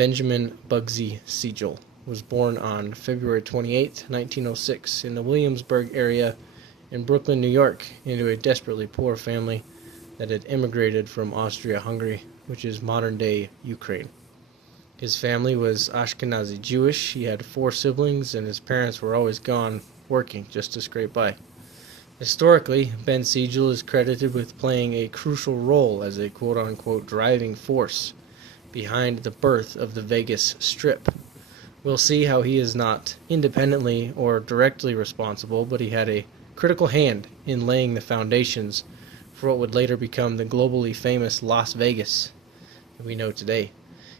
Benjamin Bugsy Siegel was born on February 28, 1906, in the Williamsburg area in Brooklyn, New York, into a desperately poor family that had immigrated from Austria-Hungary, which is modern-day Ukraine. His family was Ashkenazi Jewish. He had 4 siblings, and his parents were always gone working just to scrape by. Historically, Ben Siegel is credited with playing a crucial role as a quote-unquote driving force behind the birth of the Vegas Strip. We'll see how he is not independently or directly responsible, but he had a critical hand in laying the foundations for what would later become the globally famous Las Vegas that we know today.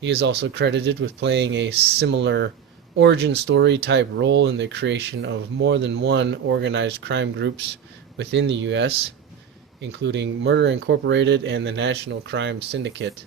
He is also credited with playing a similar origin story type role in the creation of more than one organized crime groups within the U.S., including Murder Incorporated and the National Crime Syndicate.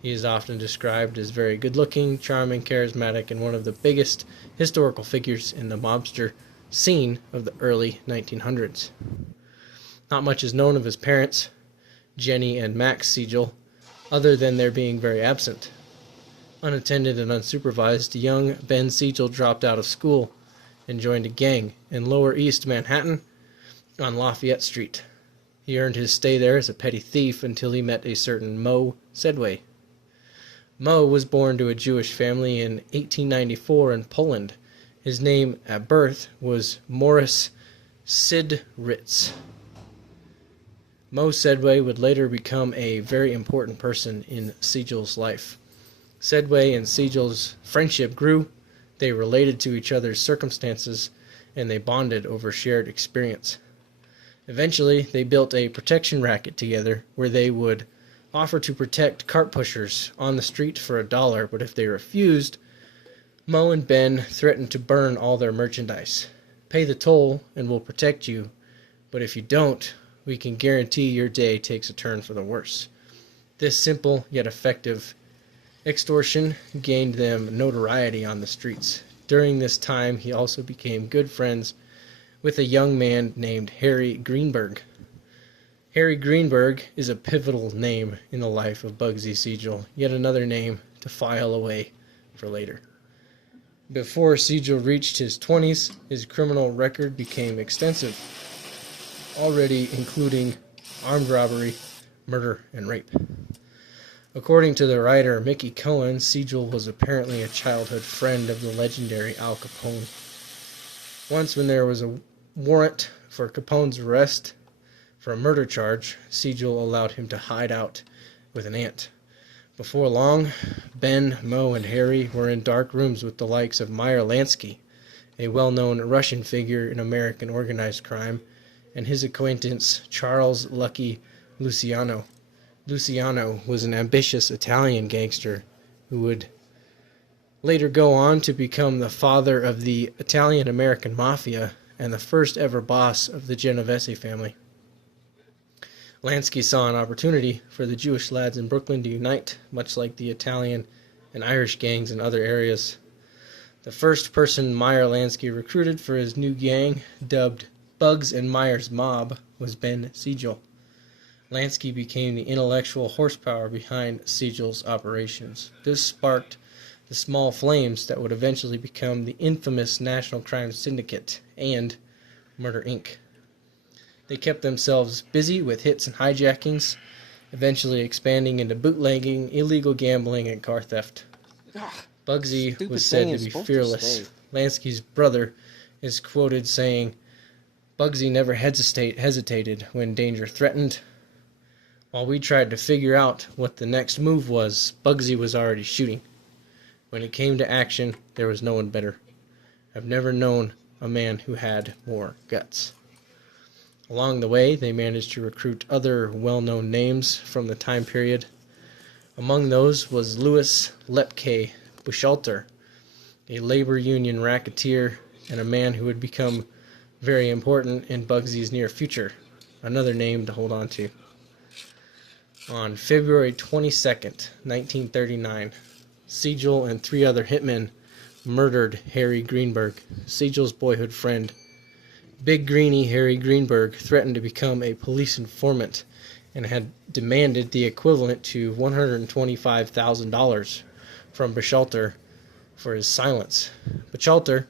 He is often described as very good-looking, charming, charismatic, and one of the biggest historical figures in the mobster scene of the early 1900s. Not much is known of his parents, Jenny and Max Siegel, other than their being very absent. Unattended and unsupervised, young Ben Siegel dropped out of school and joined a gang in Lower East Manhattan on Lafayette Street. He earned his stay there as a petty thief until he met a certain Mo Sedway. Mo was born to a Jewish family in 1894 in Poland. His name at birth was Morris Sidritz. Mo Sedway would later become a very important person in Siegel's life. Sedway and Siegel's friendship grew, they related to each other's circumstances, and they bonded over shared experience. Eventually, they built a protection racket together where they would offer to protect cart pushers on the street for $1, but if they refused, Mo and Ben threatened to burn all their merchandise. Pay the toll and we'll protect you, but if you don't, we can guarantee your day takes a turn for the worse. This simple yet effective extortion gained them notoriety on the streets. During this time, he also became good friends with a young man named Harry Greenberg. Harry Greenberg is a pivotal name in the life of Bugsy Siegel, yet another name to file away for later. Before Siegel reached his 20s, his criminal record became extensive, already including armed robbery, murder, and rape. According to the writer Mickey Cohen, Siegel was apparently a childhood friend of the legendary Al Capone. Once, when there was a warrant for Capone's arrest for a murder charge, Siegel allowed him to hide out with an aunt. Before long, Ben, Mo, and Harry were in dark rooms with the likes of Meyer Lansky, a well-known Russian figure in American organized crime, and his acquaintance Charles Lucky Luciano. Luciano was an ambitious Italian gangster who would later go on to become the father of the Italian-American Mafia and the first ever boss of the Genovese family. Lansky saw an opportunity for the Jewish lads in Brooklyn to unite, much like the Italian and Irish gangs in other areas. The first person Meyer Lansky recruited for his new gang, dubbed Bugs and Meyers Mob, was Ben Siegel. Lansky became the intellectual horsepower behind Siegel's operations. This sparked the small flames that would eventually become the infamous National Crime Syndicate and Murder Inc. They kept themselves busy with hits and hijackings, eventually expanding into bootlegging, illegal gambling, and car theft. Bugsy was said to be fearless. Lansky's brother is quoted saying, "Bugsy never hesitated when danger threatened. While we tried to figure out what the next move was, Bugsy was already shooting. When it came to action, there was no one better. I've never known a man who had more guts." Along the way, they managed to recruit other well-known names from the time period. Among those was Louis Lepke Buchalter, a labor union racketeer and a man who would become very important in Bugsy's near future. Another name to hold on to. On February 22nd, 1939, Siegel and 3 other hitmen murdered Harry Greenberg, Siegel's boyhood friend. Big Greenie Harry Greenberg threatened to become a police informant and had demanded the equivalent to $125,000 from Buchalter for his silence. Buchalter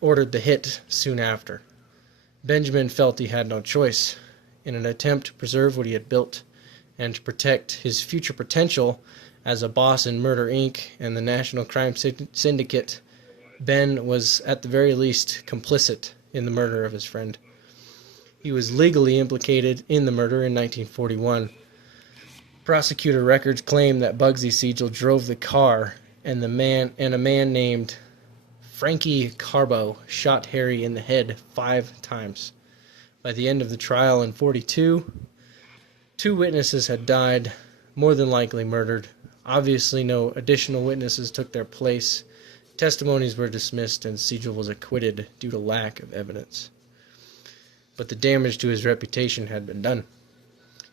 ordered the hit soon after. Benjamin felt he had no choice. In an attempt to preserve what he had built and to protect his future potential as a boss in Murder Inc. and the National Crime Syndicate, Ben was at the very least complicit in the murder of his friend. He was legally implicated in the murder in 1941. Prosecutor records claim that Bugsy Siegel drove the car and a man named Frankie Carbo shot Harry in the head 5 times. By the end of the trial in 42, 2 witnesses had died, more than likely murdered. Obviously, no additional witnesses took their place. Testimonies were dismissed, and Siegel was acquitted due to lack of evidence. But the damage to his reputation had been done.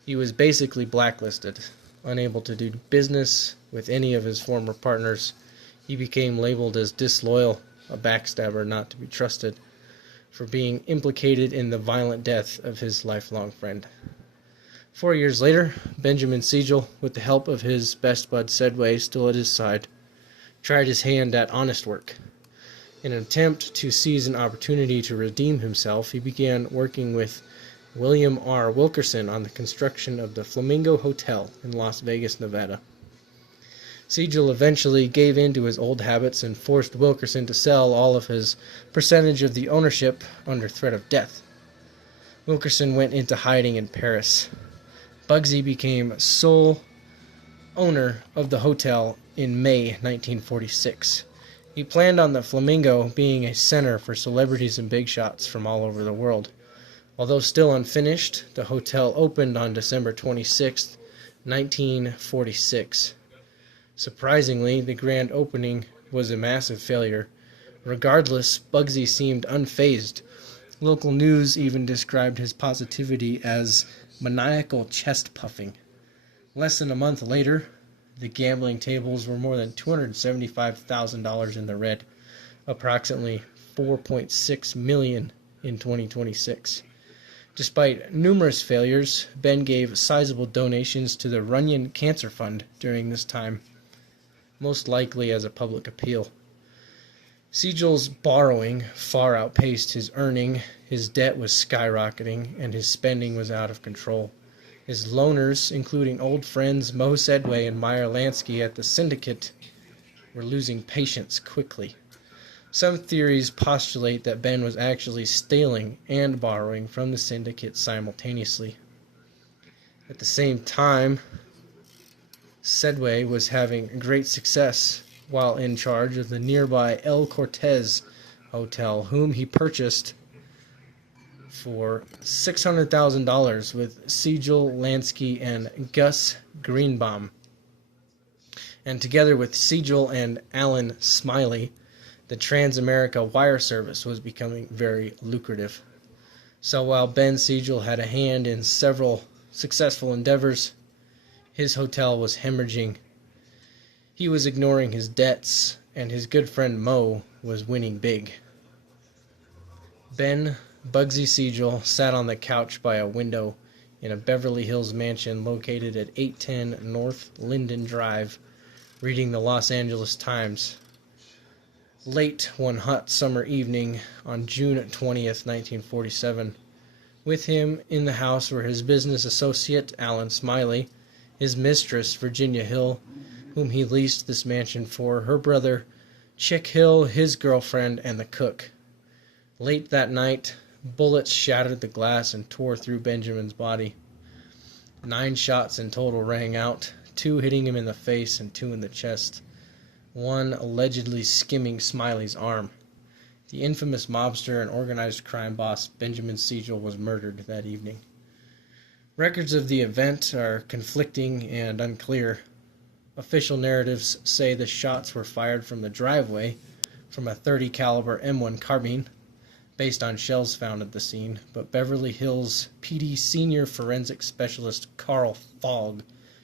He was basically blacklisted, unable to do business with any of his former partners. He became labeled as disloyal, a backstabber not to be trusted, for being implicated in the violent death of his lifelong friend. 4 years later, Benjamin Siegel, with the help of his best bud Sedway still at his side, tried his hand at honest work. In an attempt to seize an opportunity to redeem himself, he began working with William R. Wilkerson on the construction of the Flamingo Hotel in Las Vegas, Nevada. Siegel eventually gave in to his old habits and forced Wilkerson to sell all of his percentage of the ownership under threat of death. Wilkerson went into hiding in Paris. Bugsy became sole owner of the hotel in May 1946. He planned on the Flamingo being a center for celebrities and big shots from all over the world. Although still unfinished, the hotel opened on December 26, 1946. Surprisingly, the grand opening was a massive failure. Regardless, Bugsy seemed unfazed. Local news even described his positivity as maniacal chest puffing. Less than a month later, the gambling tables were more than $275,000 in the red, approximately $4.6 million in 2026. Despite numerous failures, Ben gave sizable donations to the Runyon Cancer Fund during this time, most likely as a public appeal. Siegel's borrowing far outpaced his earning, his debt was skyrocketing, and his spending was out of control. His loaners, including old friends Mo Sedway and Meyer Lansky at the syndicate, were losing patience quickly. Some theories postulate that Ben was actually stealing and borrowing from the syndicate simultaneously. At the same time, Sedway was having great success while in charge of the nearby El Cortez Hotel, whom he purchased for $600,000 with Siegel, Lansky, and Gus Greenbaum. And together with Siegel and Alan Smiley, the Transamerica wire service was becoming very lucrative. So while Ben Siegel had a hand in several successful endeavors, his hotel was hemorrhaging. He was ignoring his debts, and his good friend Mo was winning big. Ben Bugsy Siegel sat on the couch by a window in a Beverly Hills mansion located at 810 North Linden Drive, reading the Los Angeles Times. Late one hot summer evening on June 20th, 1947. With him in the house were his business associate, Alan Smiley, his mistress, Virginia Hill, whom he leased this mansion for, her brother, Chick Hill, his girlfriend, and the cook. Late that night, bullets shattered the glass and tore through Benjamin's body. 9 shots in total rang out, 2 hitting him in the face and 2 in the chest, 1 allegedly skimming Smiley's arm. The infamous mobster and organized crime boss Benjamin Siegel was murdered that evening. Records of the event are conflicting and unclear. Official narratives say the shots were fired from the driveway from a .30 caliber M1 carbine, based on shells found at the scene, but Beverly Hills PD senior forensic specialist Carl Fogg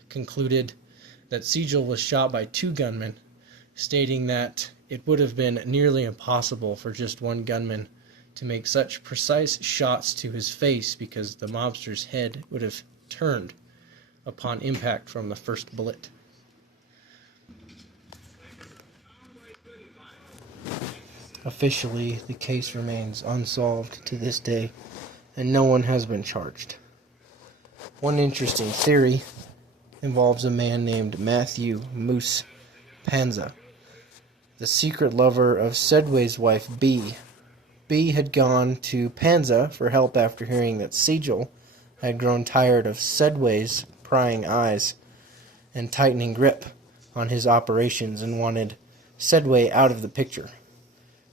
concluded that Siegel was shot by 2 gunmen, stating that it would have been nearly impossible for just one gunman to make such precise shots to his face because the mobster's head would have turned upon impact from the first bullet. officially, the case remains unsolved to this day, and no one has been charged. One interesting theory involves a man named Matthew Moose Panza, the secret lover of Sedway's wife, Bee. Bee had gone to Panza for help after hearing that Sigel had grown tired of Sedway's prying eyes and tightening grip on his operations and wanted Sedway out of the picture.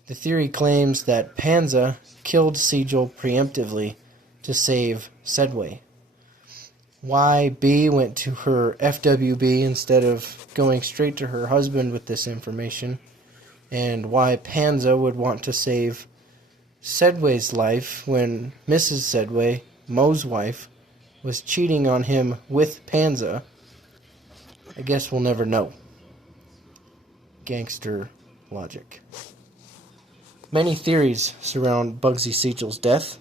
The theory claims that Panza killed Sigel preemptively to save Sedway. Why Bee went to her FWB instead of going straight to her husband with this information, and why Panza would want to save Sedway's life when Mrs. Sedway, Moe's wife, was cheating on him with Panza, I guess we'll never know. Gangster logic. Many theories surround Bugsy Siegel's death.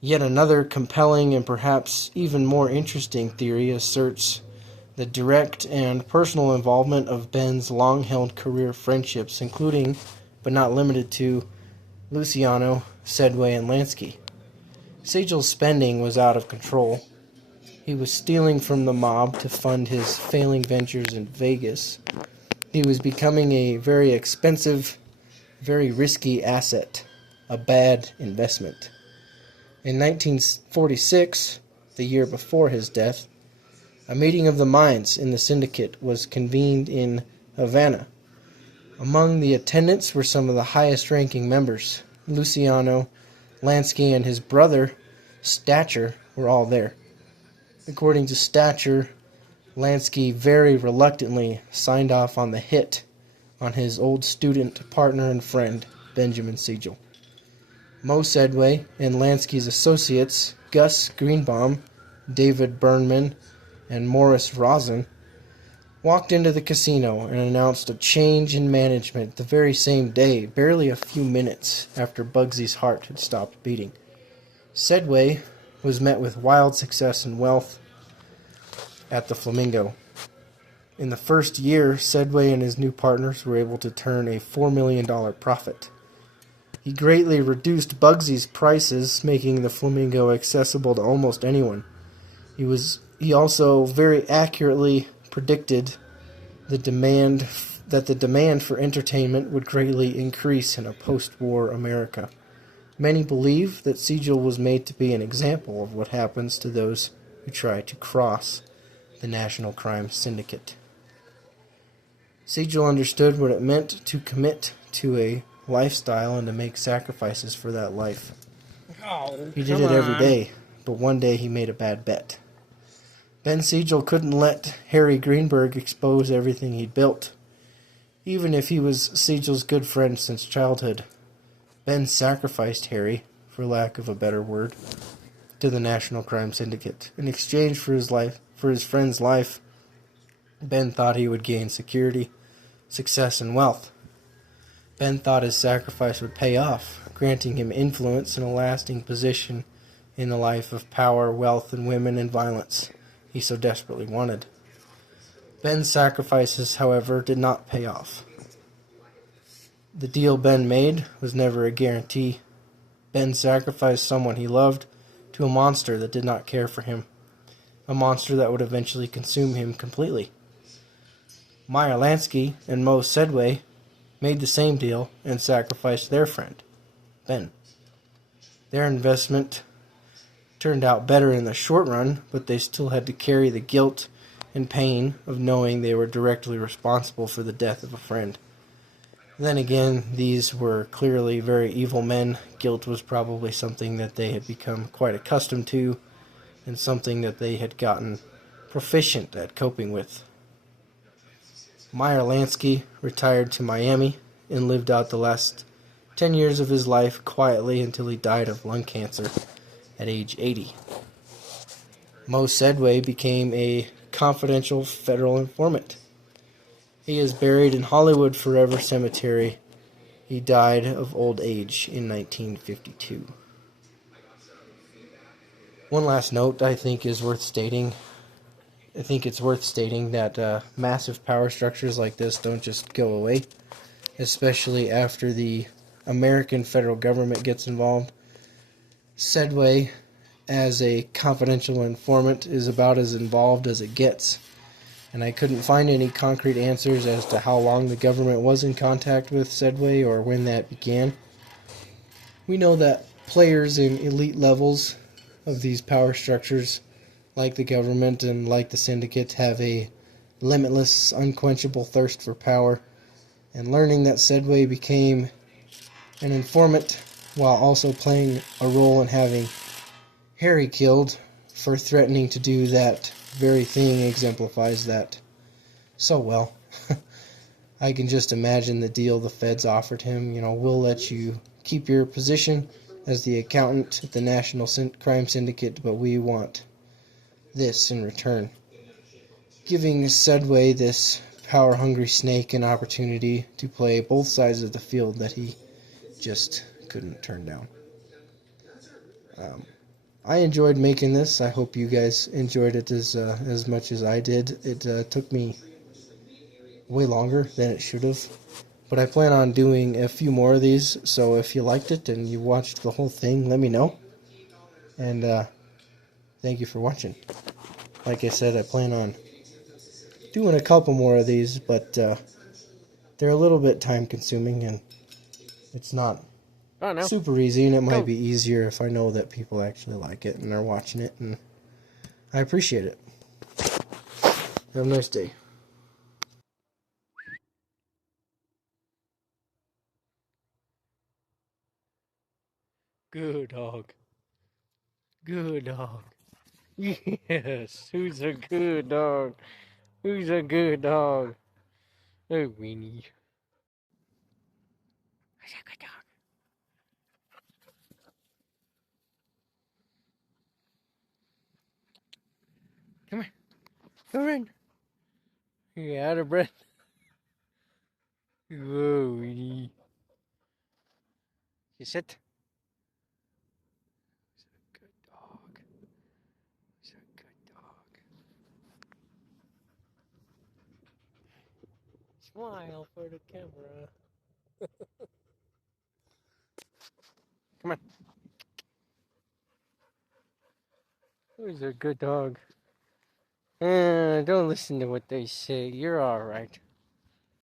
Yet another compelling and perhaps even more interesting theory asserts the direct and personal involvement of Ben's long-held career friendships, including, but not limited to, Luciano, Sedway, and Lansky. Siegel's spending was out of control. He was stealing from the mob to fund his failing ventures in Vegas. He was becoming a very expensive, very risky asset, a bad investment. In 1946, the year before his death, a meeting of the minds in the syndicate was convened in Havana. Among the attendants were some of the highest-ranking members. Luciano, Lansky, and his brother, Stacher, were all there. According to Stacher, Lansky very reluctantly signed off on the hit on his old student, partner, and friend, Benjamin Siegel. Moe Sedway and Lansky's associates, Gus Greenbaum, David Burnman, and Morris Rosen, walked into the casino and announced a change in management the very same day, barely a few minutes after Bugsy's heart had stopped beating. Sedway was met with wild success and wealth at the Flamingo. In the first year, Sedway and his new partners were able to turn a $4 million profit. He greatly reduced Bugsy's prices, making the Flamingo accessible to almost anyone. He also very accurately predicted the demand for entertainment would greatly increase in a post-war America. Many believe that Siegel was made to be an example of what happens to those who try to cross the National Crime Syndicate. Siegel understood what it meant to commit to a lifestyle and to make sacrifices for that life. He did it every day, but one day he made a bad bet. Ben Siegel couldn't let Harry Greenberg expose everything he'd built. Even if he was Siegel's good friend since childhood, Ben sacrificed Harry, for lack of a better word, to the National Crime Syndicate. In exchange for his friend's life, Ben thought he would gain security, success, and wealth. Ben thought his sacrifice would pay off, granting him influence and a lasting position in the life of power, wealth, and women and violence he so desperately wanted. Ben's sacrifices, however, did not pay off. The deal Ben made was never a guarantee. Ben sacrificed someone he loved to a monster that did not care for him, a monster that would eventually consume him completely. Meyer Lansky and Moe Sedway made the same deal and sacrificed their friend, Ben. Their investment turned out better in the short run, but they still had to carry the guilt and pain of knowing they were directly responsible for the death of a friend. Then again, these were clearly very evil men. Guilt was probably something that they had become quite accustomed to, and something that they had gotten proficient at coping with. Meyer Lansky retired to Miami and lived out the last 10 years of his life quietly until he died of lung cancer at age 80. Moe Sedway became a confidential federal informant. He is buried in Hollywood Forever Cemetery. He died of old age in 1952. One last note I think is worth stating. I think it's worth stating that massive power structures like this don't just go away, especially after the American federal government gets involved. Sedway, as a confidential informant, is about as involved as it gets, and I couldn't find any concrete answers as to how long the government was in contact with Sedway or when that began. We know that players in elite levels of these power structures, like the government and like the syndicate, have a limitless, unquenchable thirst for power, and learning that Sedway became an informant while also playing a role in having Harry killed for threatening to do that very thing exemplifies that so well. I can just imagine the deal the feds offered him. We'll let you keep your position as the accountant at the National Crime Syndicate, but we want this in return. Giving Sedway, this power-hungry snake, an opportunity to play both sides of the field that he just couldn't turn down. I enjoyed making this. I hope you guys enjoyed it as much as I did. It took me way longer than it should have, but I plan on doing a few more of these, so if you liked it and you watched the whole thing, let me know. And thank you for watching. Like I said, I plan on doing a couple more of these, but they're a little bit time consuming, and it's not super easy, and it might be easier if I know that people actually like it and are watching it, and I appreciate it. Have a nice day. Good dog. Good dog. Yes. Who's a good dog? Who's a good dog? Oh, Weenie. Who's a good dog? Come on. Come in. You out of breath? Whoa, Weenie. You sit. Good dog. He's a good dog. Smile for the camera. Come on. Who's a good dog? Don't listen to what they say. You're alright.